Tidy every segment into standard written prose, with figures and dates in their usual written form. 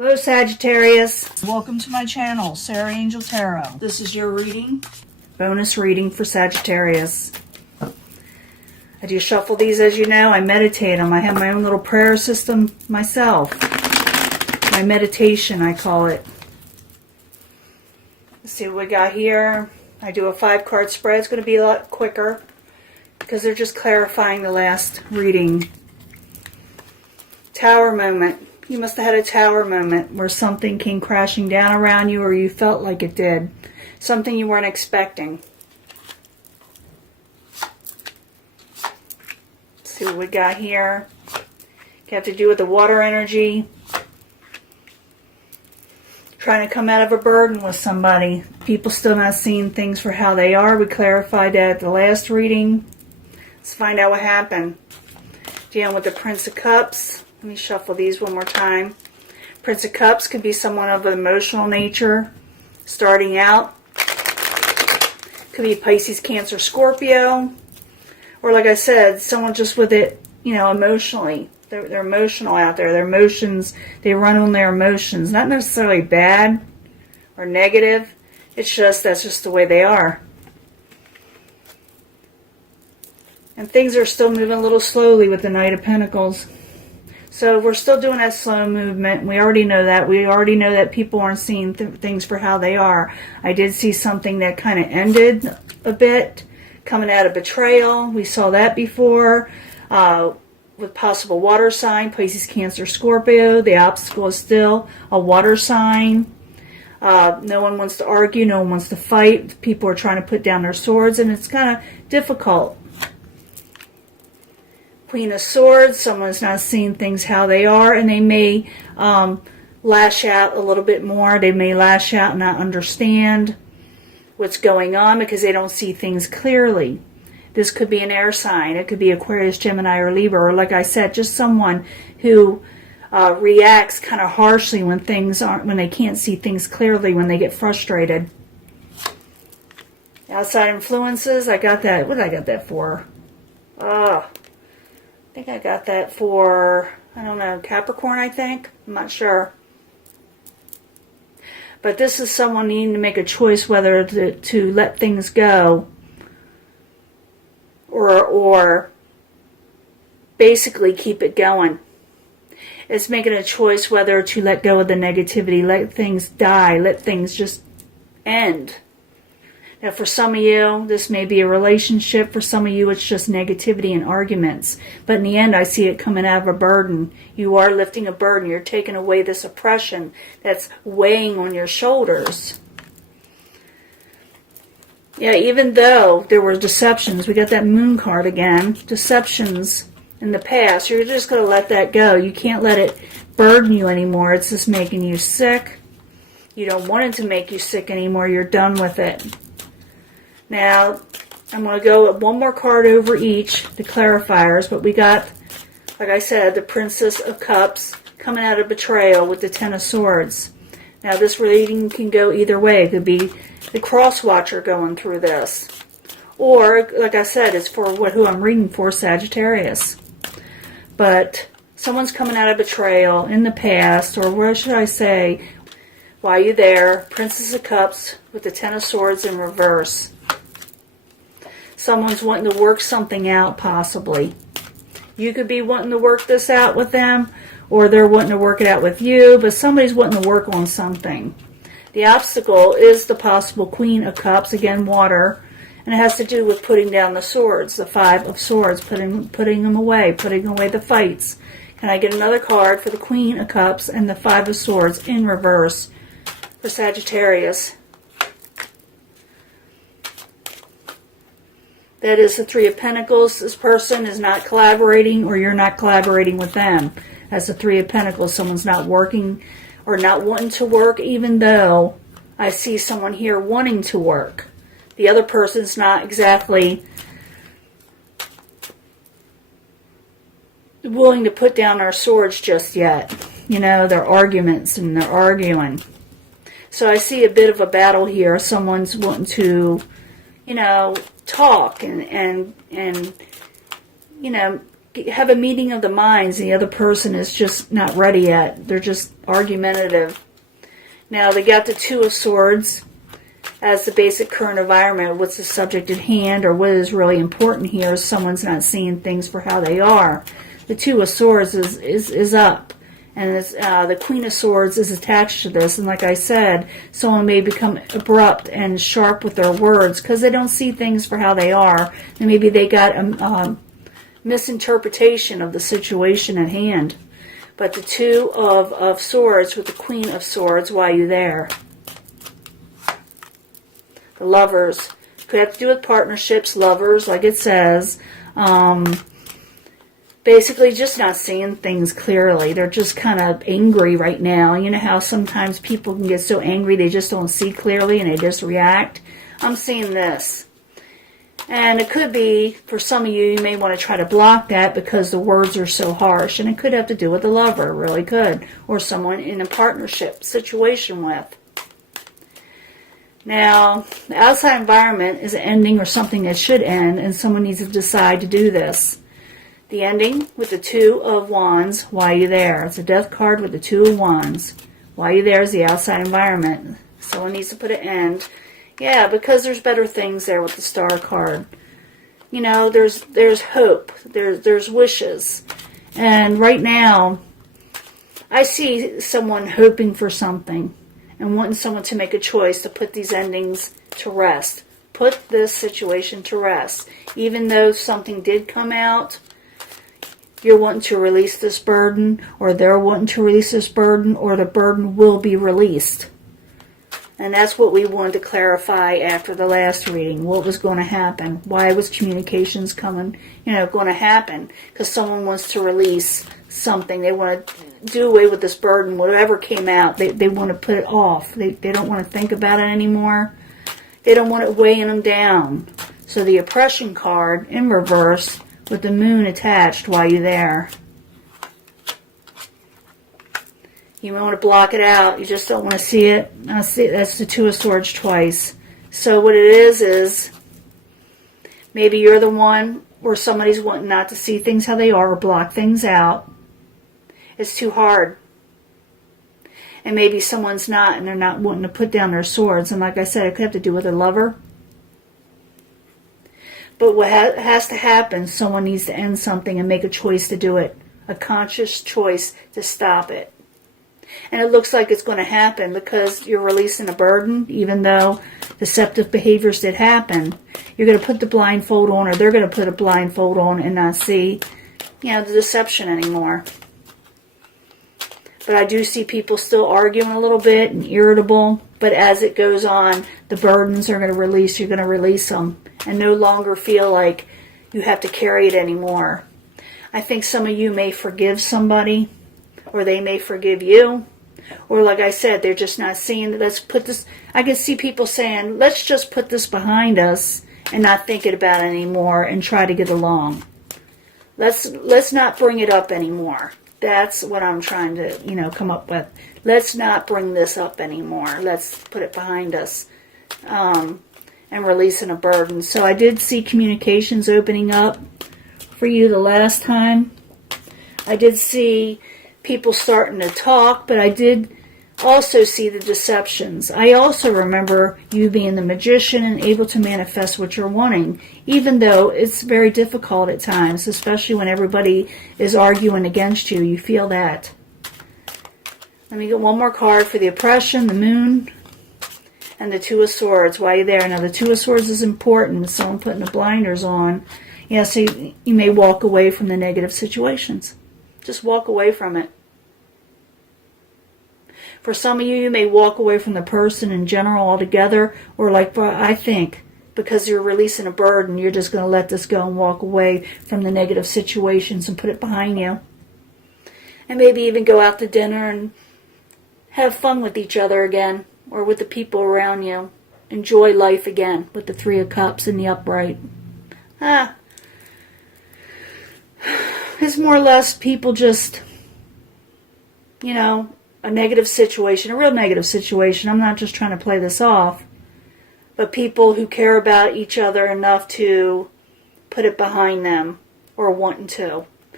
Hello Sagittarius. Welcome to my channel, Sarah Angel Tarot. This is your reading, bonus reading for Sagittarius. I do shuffle these, as you know. I meditate them. I have my own little prayer system myself. My meditation, I call it. Let's see what we got here. I do a 5-card spread. It's going to be a lot quicker because they're just clarifying the last reading. Tower moment. You must have had a tower moment where something came crashing down around you, or you felt like it did. Something you weren't expecting. Let's see what we got here. Got to do with the water energy. Trying to come out of a burden with somebody. People still not seeing things for how they are. We clarified that at the last reading. Let's find out what happened. Dealing with the Prince of Cups. Let me shuffle these one more time. Prince of Cups could be someone of an emotional nature, starting out. Could be Pisces, Cancer, Scorpio. Or like I said, someone just with it, you know, emotionally. They're emotional out there. Their emotions, they run on their emotions. Not necessarily bad or negative. It's just, that's just the way they are. And things are still moving a little slowly with the Knight of Pentacles. So we're still doing that slow movement. We already know that. We already know that people aren't seeing things for how they are. I did see something that kind of ended a bit, coming out of betrayal. We saw that before with possible water sign, Pisces, Cancer, Scorpio. The obstacle is still a water sign. No one wants to argue. No one wants to fight. People are trying to put down their swords, and it's kind of difficult. Queen of Swords, someone's not seeing things how they are, and they may lash out a little bit more. They may lash out and not understand what's going on because they don't see things clearly. This could be an air sign. It could be Aquarius, Gemini, or Libra, or like I said, just someone who reacts kind of harshly when things aren't, when they can't see things clearly, when they get frustrated. Outside influences, I got that. What did I got that for? I think I got that for, I don't know, Capricorn, I think. I'm not sure. But this is someone needing to make a choice whether to let things go or basically keep it going. It's making a choice whether to let go of the negativity, let things die, let things just end. Now, for some of you, this may be a relationship. For some of you, it's just negativity and arguments. But in the end, I see it coming out of a burden. You are lifting a burden. You're taking away this oppression that's weighing on your shoulders. Yeah, even though there were deceptions, we got that Moon card again, deceptions in the past, you're just going to let that go. You can't let it burden you anymore. It's just making you sick. You don't want it to make you sick anymore. You're done with it. Now, I'm going to go one more card over each, the clarifiers, but we got, like I said, the Princess of Cups coming out of betrayal with the Ten of Swords. Now, this reading can go either way. It could be the cross watcher going through this. Or, like I said, it's for who I'm reading for, Sagittarius. But someone's coming out of betrayal in the past, or what should I say, while you're there, Princess of Cups with the Ten of Swords in reverse. Someone's wanting to work something out, possibly. You could be wanting to work this out with them, or they're wanting to work it out with you, but somebody's wanting to work on something. The obstacle is the possible Queen of Cups, again, water, and it has to do with putting down the swords, the Five of Swords, putting them away, putting away the fights. Can I get another card for the Queen of Cups and the Five of Swords in reverse for Sagittarius? That is the Three of Pentacles. This person is not collaborating, or you're not collaborating with them. That's the Three of Pentacles. Someone's not working or not wanting to work, even though I see someone here wanting to work. The other person's not exactly willing to put down their swords just yet. You know, their arguments and they're arguing. So I see a bit of a battle here. Someone's wanting to, you know, talk and you know, have a meeting of the minds. The other person is just not ready yet. They're just argumentative. Now, they got the Two of Swords as the basic current environment. What's the subject at hand, or what is really important here is someone's not seeing things for how they are. The Two of Swords is up. And the Queen of Swords is attached to this. And like I said, someone may become abrupt and sharp with their words because they don't see things for how they are. And maybe they got a misinterpretation of the situation at hand. But the Two of Swords with the Queen of Swords, why are you there? The Lovers. Could have to do with partnerships, lovers, like it says. Basically just not seeing things clearly. They're just kind of angry right now. You know how sometimes people can get so angry they just don't see clearly and they just react? I'm seeing this. And it could be, for some of you, you may want to try to block that because the words are so harsh. And it could have to do with a lover, it really could. Or someone in a partnership situation with. Now, the outside environment is ending or something that should end, and someone needs to decide to do this. The ending with the Two of Wands, why are you there? It's a death card with the Two of Wands. Why are you there is the outside environment. Someone needs to put an end. Yeah, because there's better things there with the Star card. You know, there's hope. There's wishes. And right now, I see someone hoping for something and wanting someone to make a choice to put these endings to rest. Put this situation to rest. Even though something did come out, you're wanting to release this burden, or they're wanting to release this burden, or the burden will be released. And that's what we wanted to clarify after the last reading. What was going to happen? Why was communications going to happen? Because someone wants to release something. They want to do away with this burden. Whatever came out, they want to put it off. They don't want to think about it anymore. They don't want it weighing them down. So the oppression card in reverse with the moon attached, why are you there? You may want to block it out. You just don't want to see it. I see that's the Two of Swords twice. So what it is maybe you're the one where somebody's wanting not to see things how they are or block things out. It's too hard. And maybe someone's not, and they're not wanting to put down their swords. And like I said, it could have to do with a lover. But what has to happen, someone needs to end something and make a choice to do it. A conscious choice to stop it. And it looks like it's going to happen because you're releasing a burden, even though deceptive behaviors did happen. You're going to put the blindfold on, or they're going to put a blindfold on and not see, the deception anymore. But I do see people still arguing a little bit and irritable. But as it goes on, the burdens are going to release. You're going to release them and no longer feel like you have to carry it anymore. I think some of you may forgive somebody, or they may forgive you. Or like I said, they're just not seeing, let's put this, I can see people saying, let's just put this behind us and not think about it anymore and try to get along. Let's not bring it up anymore. That's what I'm trying to, come up with. Let's not bring this up anymore. Let's put it behind us and releasing a burden. So I did see communications opening up for you the last time. I did see people starting to talk, but I did also see the deceptions. I also remember you being the magician and able to manifest what you're wanting, even though it's very difficult at times, especially when everybody is arguing against you. You feel that. Let me get one more card for the oppression, the moon, and the Two of Swords. Why are you there? Now, the Two of Swords is important. Someone putting the blinders on. Yeah, so you may walk away from the negative situations. Just walk away from it. For some of you, you may walk away from the person in general altogether, or like I think, because you're releasing a burden, you're just going to let this go and walk away from the negative situations and put it behind you. And maybe even go out to dinner and have fun with each other again, or with the people around you. Enjoy life again with the Three of Cups and the upright. It's more or less people just, a negative situation, a real negative situation. I'm not just trying to play this off. But people who care about each other enough to put it behind them or wanting to.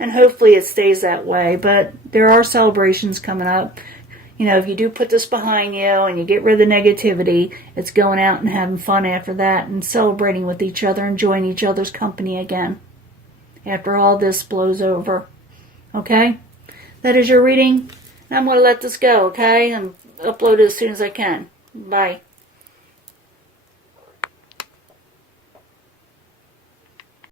And hopefully it stays that way. But there are celebrations coming up. You know, if you do put this behind you and you get rid of the negativity, it's going out and having fun after that and celebrating with each other, enjoying each other's company again after all this blows over. Okay? That is your reading. And I'm going to let this go, okay? And upload it as soon as I can. Bye.